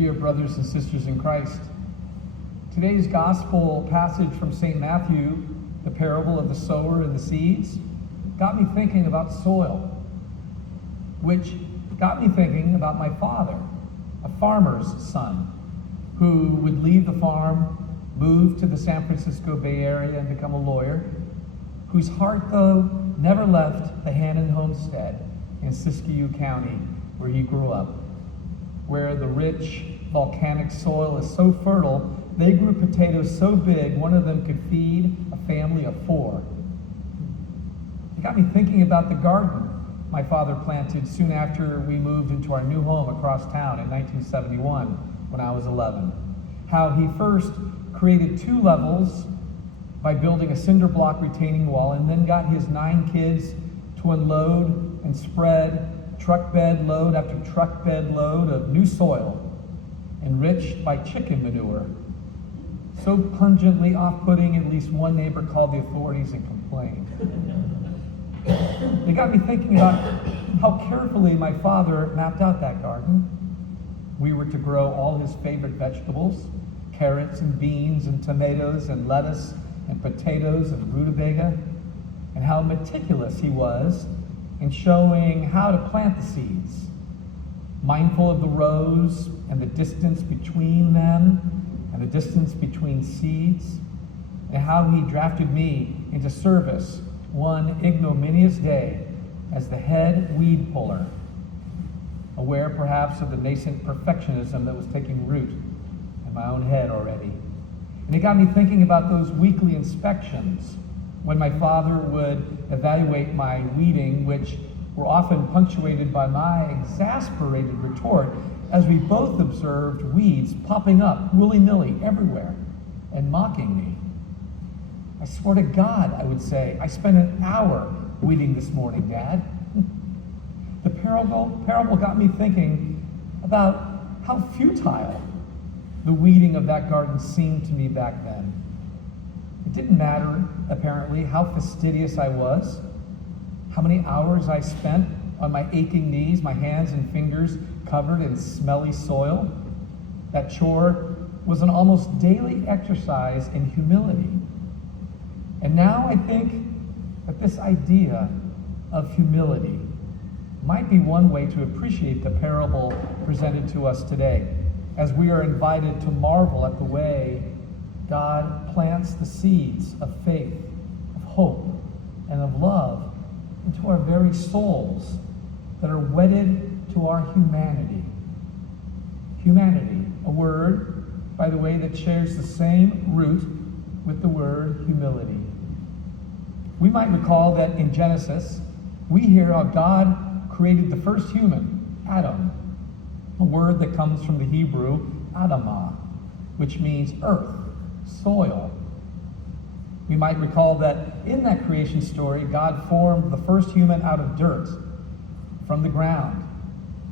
dear brothers and sisters in Christ. Today's gospel passage from St. Matthew, the parable of the sower and the seeds, got me thinking about soil, which got me thinking about my father, a farmer's son, who would leave the farm, move to the San Francisco Bay Area and become a lawyer, whose heart, though, never left the Hannon homestead in Siskiyou County, where he grew up, where the rich volcanic soil is so fertile, they grew potatoes so big, one of them could feed a family of 4. It got me thinking about the garden my father planted soon after we moved into our new home across town in 1971 when I was 11. How he first created 2 levels by building a cinder block retaining wall, and then got his 9 kids to unload and spread truck bed load after truck bed load of new soil, enriched by chicken manure, so pungently off-putting at least one neighbor called the authorities and complained. It got me thinking about how carefully my father mapped out that garden. We were to grow all his favorite vegetables, carrots and beans and tomatoes and lettuce and potatoes and rutabaga, and how meticulous he was in showing how to plant the seeds, mindful of the rows and the distance between them and the distance between seeds, and how he drafted me into service one ignominious day as the head weed puller, aware perhaps of the nascent perfectionism that was taking root in my own head already. And it got me thinking about those weekly inspections when my father would evaluate my weeding, which were often punctuated by my exasperated retort as we both observed weeds popping up willy-nilly everywhere and mocking me. I swear to God, I would say, I spent an hour weeding this morning, Dad. The parable got me thinking about how futile the weeding of that garden seemed to me back then. It didn't matter, apparently, how fastidious I was, how many hours I spent on my aching knees, my hands and fingers covered in smelly soil. That chore was an almost daily exercise in humility. And now I think that this idea of humility might be one way to appreciate the parable presented to us today, as we are invited to marvel at the way God plants the seeds of faith, of hope, and of love into our very souls that are wedded to our humanity. Humanity, a word, by the way, that shares the same root with the word humility. We might recall that in Genesis, we hear how God created the first human, Adam, a word that comes from the Hebrew Adamah, which means earth, soil. We might recall that in that creation story, God formed the first human out of dirt, from the ground,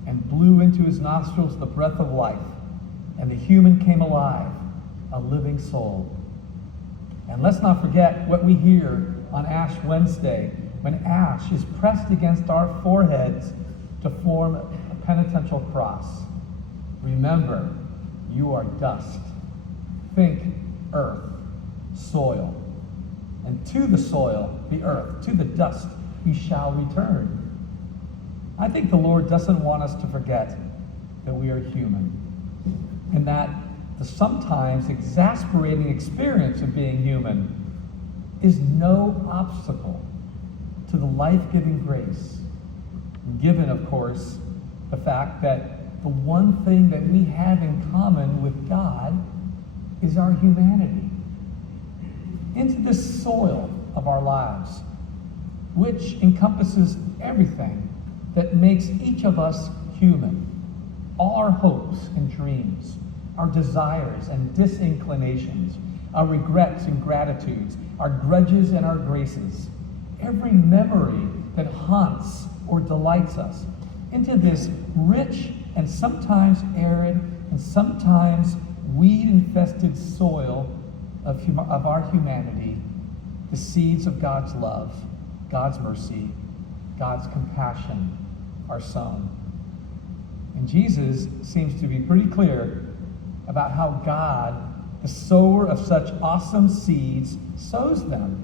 and blew into his nostrils the breath of life, and the human came alive, a living soul. And let's not forget what we hear on Ash Wednesday, when ash is pressed against our foreheads to form a penitential cross. Remember, you are dust. Think earth, soil. And to the soil, the earth, to the dust, you shall return. I think the Lord doesn't want us to forget that we are human, and that the sometimes exasperating experience of being human is no obstacle to the life-giving grace, given, of course, the fact that the one thing that we have in common with God is our humanity. Into this soil of our lives, which encompasses everything that makes each of us human, all our hopes and dreams, our desires and disinclinations, our regrets and gratitudes, our grudges and our graces, every memory that haunts or delights us, into this rich and sometimes arid and sometimes weed-infested soil of our humanity, the seeds of God's love, God's mercy, God's compassion are sown. And Jesus seems to be pretty clear about how God, the sower of such awesome seeds, sows them.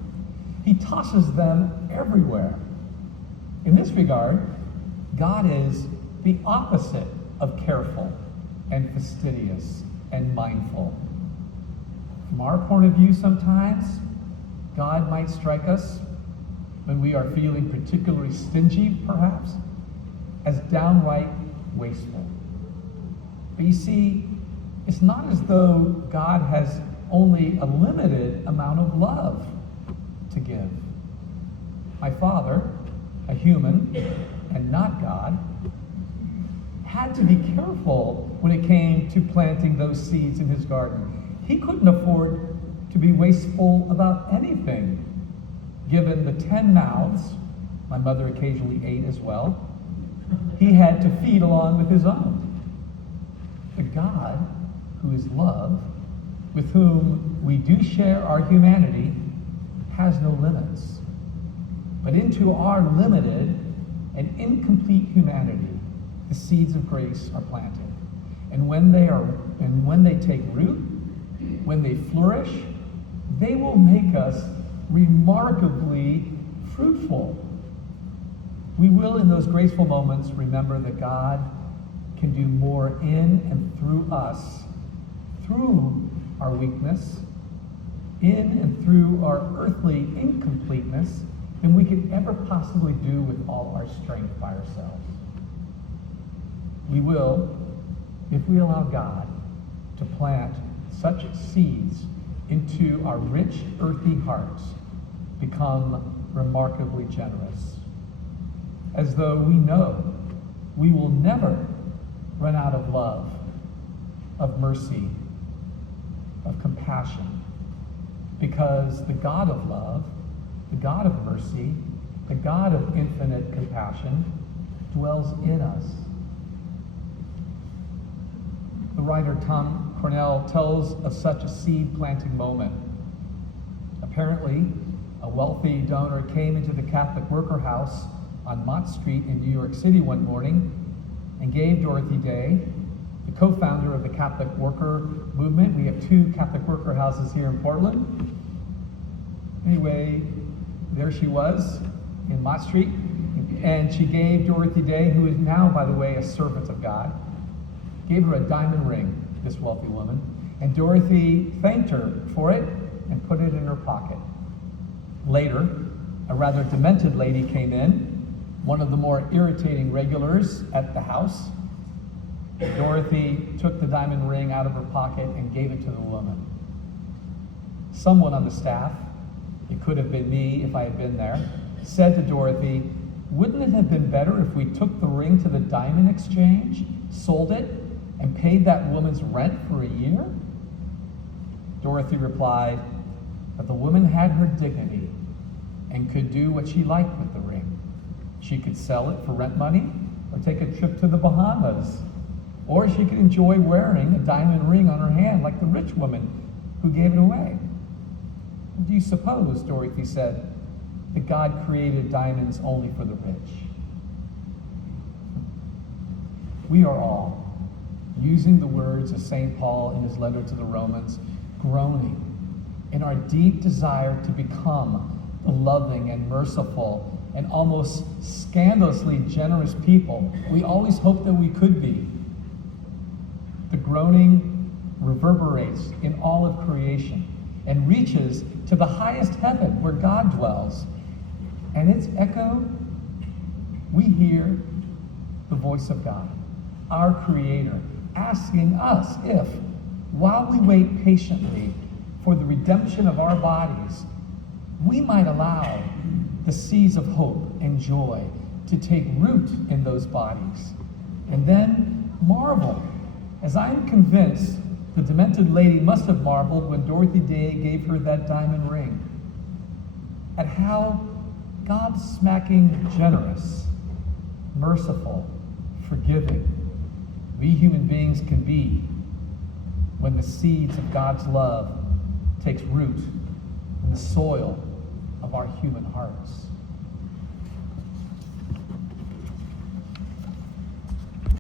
He tosses them everywhere. In this regard, God is the opposite of careful and fastidious and mindful. From our point of view, sometimes God might strike us when we are feeling particularly stingy, perhaps, as downright wasteful. But you see, it's not as though God has only a limited amount of love to give. My father, a human and not God, had to be careful when it came to planting those seeds in his garden. He couldn't afford to be wasteful about anything, given the 10 mouths my mother occasionally ate as well. He had to feed along with his own. But God, who is love, with whom we do share our humanity, has no limits. But into our limited and incomplete humanity, the seeds of grace are planted. And when they take root, when they flourish, they will make us remarkably fruitful. We will, in those graceful moments, remember that God can do more in and through us, through our weakness, in and through our earthly incompleteness, than we could ever possibly do with all our strength by ourselves. We will, if we allow God to plant such seeds into our rich earthy hearts, become remarkably generous, as though we know we will never run out of love, of mercy, of compassion, because the God of love, the God of mercy, the God of infinite compassion dwells in us. The writer Tom Cornell tells of such a seed planting moment. Apparently, a wealthy donor came into the Catholic Worker House on Mott Street in New York City one morning and gave Dorothy Day, the co-founder of the Catholic Worker Movement. We have 2 Catholic Worker Houses here in Portland. Anyway, there she was in Mott Street, and she gave Dorothy Day, who is now, by the way, a servant of God, gave her a diamond ring, this wealthy woman, and Dorothy thanked her for it and put it in her pocket. Later, a rather demented lady came in, one of the more irritating regulars at the house. Dorothy took the diamond ring out of her pocket and gave it to the woman. Someone on the staff, it could have been me if I had been there, said to Dorothy, "Wouldn't it have been better if we took the ring to the diamond exchange, sold it, and paid that woman's rent for a year?" Dorothy replied that the woman had her dignity and could do what she liked with the ring. She could sell it for rent money or take a trip to the Bahamas. Or she could enjoy wearing a diamond ring on her hand like the rich woman who gave it away. Do you suppose, Dorothy said, that God created diamonds only for the rich? We are all, using the words of St. Paul in his letter to the Romans, groaning in our deep desire to become the loving and merciful and almost scandalously generous people we always hoped that we could be. The groaning reverberates in all of creation and reaches to the highest heaven where God dwells. And its echo, we hear the voice of God, our Creator, asking us if, while we wait patiently for the redemption of our bodies, we might allow the seeds of hope and joy to take root in those bodies, and then marvel, as I'm convinced the demented lady must have marveled when Dorothy Day gave her that diamond ring, at how God-smacking generous, merciful, forgiving we human beings can be when the seeds of God's love takes root in the soil of our human hearts.